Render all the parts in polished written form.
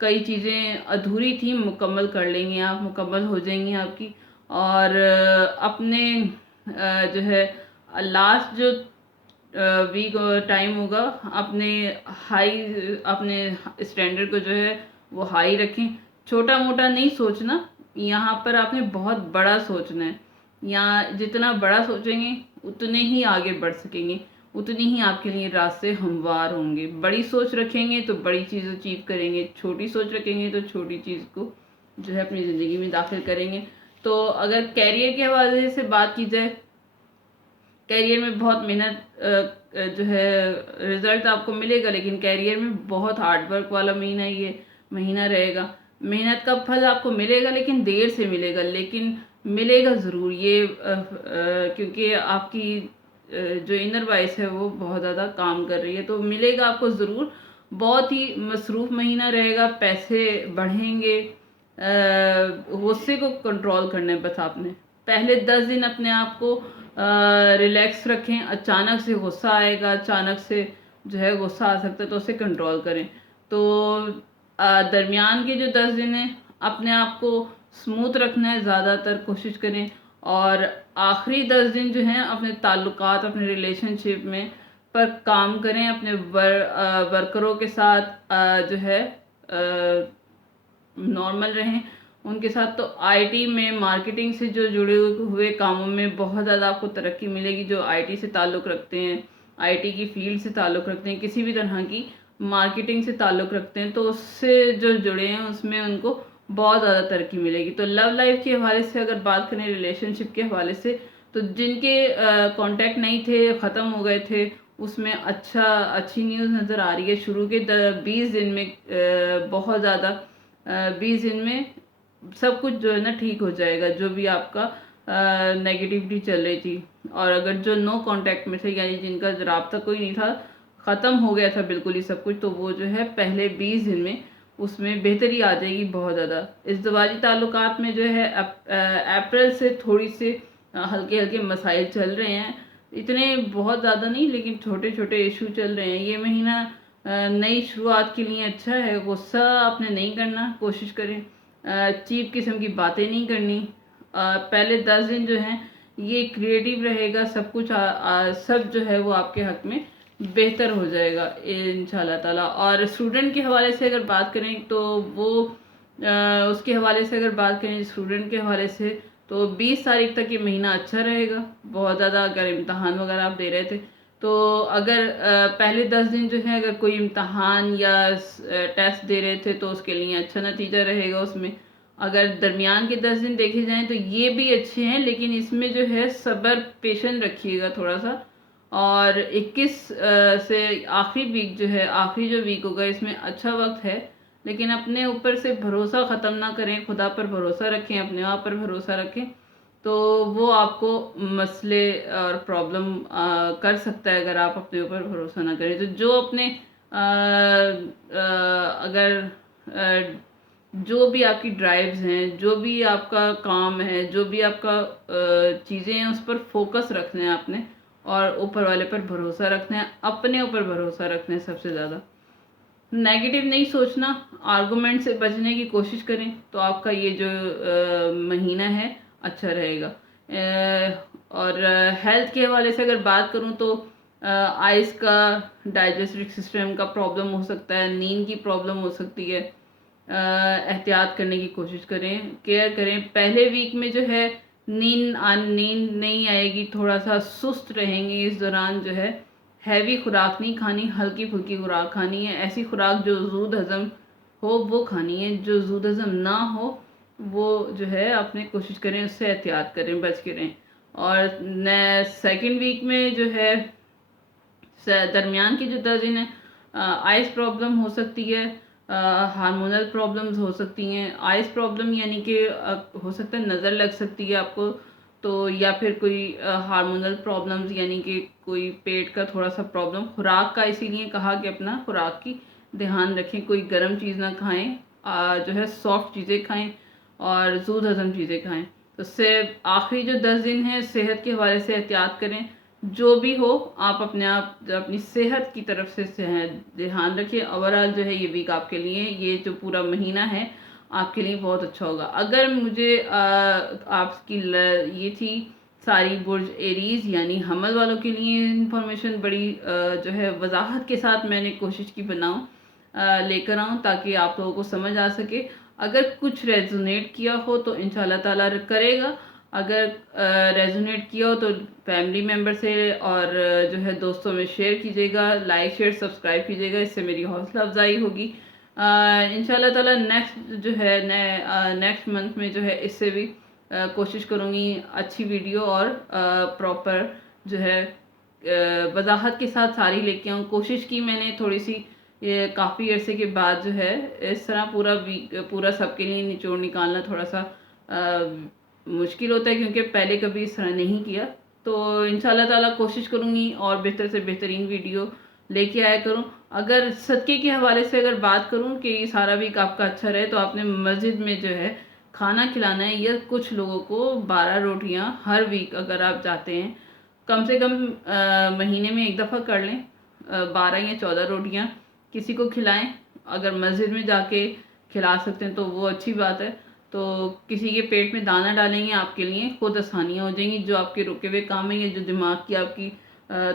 کئی چیزیں ادھوری تھیں مکمل کر لیں گے آپ، مکمل ہو جائیں گی آپ کی. اور اپنے جو ہے لاسٹ جو ویک ٹائم ہوگا اپنے اسٹینڈرڈ کو جو ہے وہ ہائی رکھیں. چھوٹا موٹا نہیں سوچنا، یہاں پر آپ نے بہت بڑا سوچنا ہے. یہاں جتنا بڑا سوچیں گے اتنے ہی آگے بڑھ سکیں گے، اتنی ہی آپ کے لیے راستے ہموار ہوں گے. بڑی سوچ رکھیں گے تو بڑی چیز اچیو کریں گے، چھوٹی سوچ رکھیں گے تو چھوٹی چیز کو جو ہے اپنی زندگی میں داخل کریں گے. تو اگر کیریئر کے حوالے سے بات کی جائے، کیریئر میں بہت محنت جو ہے رزلٹ آپ کو ملے گا، لیکن کیریئر میں بہت ہارڈ ورک والا مہینہ یہ مہینہ رہے گا. محنت کا پھل آپ کو ملے گا لیکن دیر سے ملے گا، لیکن ملے گا ضرور. یہ کیونکہ آپ کی جو انر وائس ہے وہ بہت زیادہ کام کر رہی ہے، تو ملے گا آپ کو ضرور. بہت ہی مصروف مہینہ رہے گا، پیسے بڑھیں گے. غصے کو کنٹرول کرنا ہے بس آپ نے. پہلے 10 دن اپنے آپ کو ریلیکس رکھیں. اچانک سے غصہ آئے گا، اچانک سے جو ہے غصہ آ سکتا ہے، تو اسے کنٹرول کریں. تو درمیان کے جو 10 دن ہیں اپنے آپ کو سموتھ رکھنا ہے، زیادہ تر کوشش کریں. اور آخری 10 دن جو ہیں اپنے تعلقات، اپنے ریلیشن شپ میں پر کام کریں. اپنے ورکروں کے ساتھ جو ہے نارمل رہیں ان کے ساتھ. تو آئی ٹی میں مارکیٹنگ سے جو جڑے ہوئے کاموں میں بہت زیادہ آپ کو ترقی ملے گی. جو آئی ٹی سے تعلق رکھتے ہیں، آئی ٹی کی فیلڈ سے تعلق رکھتے ہیں، کسی بھی طرح کی مارکیٹنگ سے تعلق رکھتے ہیں، تو اس سے جو جڑے ہیں اس میں ان کو بہت زیادہ ترقی ملے گی. تو لو لائف کے حوالے سے اگر بات کریں، ریلیشن شپ کے حوالے سے، تو جن کے کانٹیکٹ نہیں تھے، ختم ہو گئے تھے، اس میں اچھی نیوز نظر آ رہی ہے. شروع کے 20 دن میں بہت زیادہ 20 دن میں سب کچھ جو ہے نا ٹھیک ہو جائے گا، جو بھی آپ کا نیگیٹیوٹی چل رہی تھی. اور اگر جو نو کانٹیکٹ میں تھے، یعنی جن کا رابطہ کوئی نہیں تھا، ختم ہو گیا تھا بالکل ہی سب کچھ، تو وہ جو ہے پہلے 20 دن میں اس میں بہتری آ جائے گی بہت زیادہ. ازدواجی تعلقات میں جو ہے اپریل سے تھوڑی سے ہلکے ہلکے مسائل چل رہے ہیں. اتنے بہت زیادہ نہیں، لیکن چھوٹے چھوٹے ایشو چل رہے ہیں. یہ مہینہ نئی شروعات کے لیے اچھا ہے. غصہ آپ نے نہیں کرنا، کوشش کریں. چیپ قسم کی باتیں نہیں کرنی. پہلے 10 دن جو ہیں یہ کریٹیو رہے گا، سب کچھ سب جو ہے وہ آپ کے حق میں بہتر ہو جائے گا انشاءاللہ تعالی. اور اسٹوڈنٹ کے حوالے سے اگر بات کریں تو وہ اس کے حوالے سے اگر بات کریں اسٹوڈنٹ کے حوالے سے، تو 20 تاریخ تک یہ مہینہ اچھا رہے گا. بہت زیادہ اگر امتحان وغیرہ آپ دے رہے تھے تو اگر پہلے 10 دن جو ہے اگر کوئی امتحان یا ٹیسٹ دے رہے تھے تو اس کے لیے اچھا نتیجہ رہے گا اس میں. اگر درمیان کے 10 دن دیکھے جائیں تو یہ بھی اچھے ہیں، لیکن اس میں جو ہے صبر پیشن رکھیے گا تھوڑا سا. اور 21 سے آخری ویک جو ہے، آخری جو ویک ہوگا، اس میں اچھا وقت ہے. لیکن اپنے اوپر سے بھروسہ ختم نہ کریں، خدا پر بھروسہ رکھیں، اپنے آپ پر بھروسہ رکھیں. تو وہ آپ کو مسئلے اور پرابلم کر سکتا ہے اگر آپ اپنے اوپر بھروسہ نہ کریں. تو جو اپنے اگر جو بھی آپ کی ڈرائیوز ہیں، جو بھی آپ کا کام ہے، جو بھی آپ کا چیزیں ہیں، اس پر فوکس رکھنا ہے آپ نے. اور اوپر والے پر بھروسہ رکھنا ہے، اپنے اوپر بھروسہ رکھنا ہے سب سے زیادہ. نیگیٹو نہیں سوچنا، آرگومنٹ سے بچنے کی کوشش کریں. تو آپ کا یہ جو مہینہ ہے اچھا رہے گا. اور ہیلتھ کے حوالے سے اگر بات کروں تو آئز کا، ڈائجسٹو سسٹم کا پرابلم ہو سکتا ہے، نیند کی پرابلم ہو سکتی ہے. احتیاط کرنے کی کوشش کریں، کیئر کریں. پہلے ویک میں جو ہے نیند نہیں آئے گی، تھوڑا سا سست رہیں گی. اس دوران جو ہے ہیوی خوراک نہیں کھانی، ہلکی پھلکی خوراک کھانی ہے. ایسی خوراک جو زود ہضم ہو وہ کھانی ہے، جو زود ہضم نہ ہو وہ جو ہے اپنے کوشش کریں اس سے احتیاط کریں، بچ کے رہیں. اور سیکنڈ ویک میں جو ہے درمیان کی جو 10 دن ہے، آئس پرابلم ہو سکتی ہے، ہارمونل پرابلمز ہو سکتی ہیں. آئس پرابلم یعنی کہ ہو سکتا ہے نظر لگ سکتی ہے آپ کو، تو یا پھر کوئی ہارمونل پرابلمز یعنی کہ کوئی پیٹ کا تھوڑا سا پرابلم. خوراک کا اسی لیے کہا کہ اپنا خوراک کی دھیان رکھیں. کوئی گرم چیز نہ کھائیں، جو ہے سافٹ چیزیں کھائیں اور زود ہضم چیزیں کھائیں. تو اس سے آخری جو 10 دن ہیں صحت کے حوالے سے احتیاط کریں. جو بھی ہو آپ اپنی صحت کی طرف سے دھیان رکھیے. اوورآل جو ہے یہ ویک آپ کے لیے، یہ جو پورا مہینہ ہے آپ کے لیے بہت اچھا ہوگا. اگر مجھے آپ کی یہ تھی ساری برج ایریز یعنی حمل والوں کے لیے انفارمیشن بڑی جو ہے وضاحت کے ساتھ میں نے کوشش کی لے کر آؤں تاکہ آپ لوگوں کو سمجھ آ سکے. اگر کچھ ریزونیٹ کیا ہو تو انشاءاللہ تعالیٰ کرے گا. اگر ریزونیٹ کیا ہو تو فیملی ممبر سے اور جو ہے دوستوں میں شیئر کیجیے گا، لائک شیئر سبسکرائب کیجیے گا، اس سے میری حوصلہ افزائی ہوگی. انشاءاللہ تعالیٰ نیکسٹ منتھ میں جو ہے اس سے بھی کوشش کروں گی اچھی ویڈیو اور پراپر جو ہے وضاحت کے ساتھ ساری لے کے آؤں. کوشش کی میں نے تھوڑی سی، یہ کافی عرصے کے بعد جو ہے اس طرح پورا سب کے لیے نچوڑ نکالنا تھوڑا سا مشکل ہوتا ہے کیونکہ پہلے کبھی اس طرح نہیں کیا. تو انشاءاللہ تعالیٰ کوشش کروں گی اور بہتر سے بہترین ویڈیو لے کے آیا کروں. اگر صدقے کے حوالے سے اگر بات کروں کہ یہ سارا ویک آپ کا اچھا رہے تو آپ نے مسجد میں جو ہے کھانا کھلانا ہے، یا کچھ لوگوں کو 12 روٹیاں ہر ویک اگر آپ چاہتے ہیں کم سے کم مہینے میں ایک دفعہ کر لیں، 12 یا 14 روٹیاں کسی کو کھلائیں. اگر مسجد میں جا کے کھلا سکتے ہیں تو وہ اچھی بات ہے. تو کسی کے پیٹ میں دانہ ڈالیں گے آپ کے لیے خود آسانیاں ہو جائیں گی. جو آپ کے رکے ہوئے کام ہیں یا جو دماغ کی آپ کی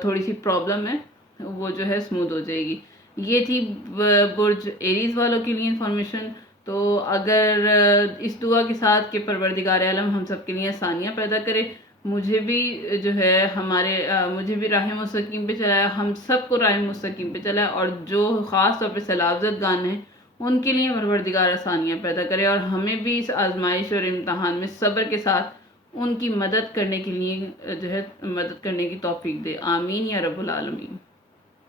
تھوڑی سی پرابلم ہے وہ جو ہے اسموتھ ہو جائے گی. یہ تھی برج ایریز والوں کے لیے انفارمیشن. تو اگر اس دعا کے ساتھ کہ پروردگار عالم ہم سب کے لیے آسانیاں پیدا کرے، مجھے بھی جو ہے مجھے بھی راہ مستقیم پہ چلائے، ہم سب کو راہ مستقیم پہ چلائے، اور جو خاص طور پہ سیلابزد گان ہیں ان کے لیے پروردگار آسانیاں پیدا کرے، اور ہمیں بھی اس آزمائش اور امتحان میں صبر کے ساتھ ان کی مدد کرنے کے لیے جو ہے مدد کرنے کی توفیق دے. آمین یا رب العالمین.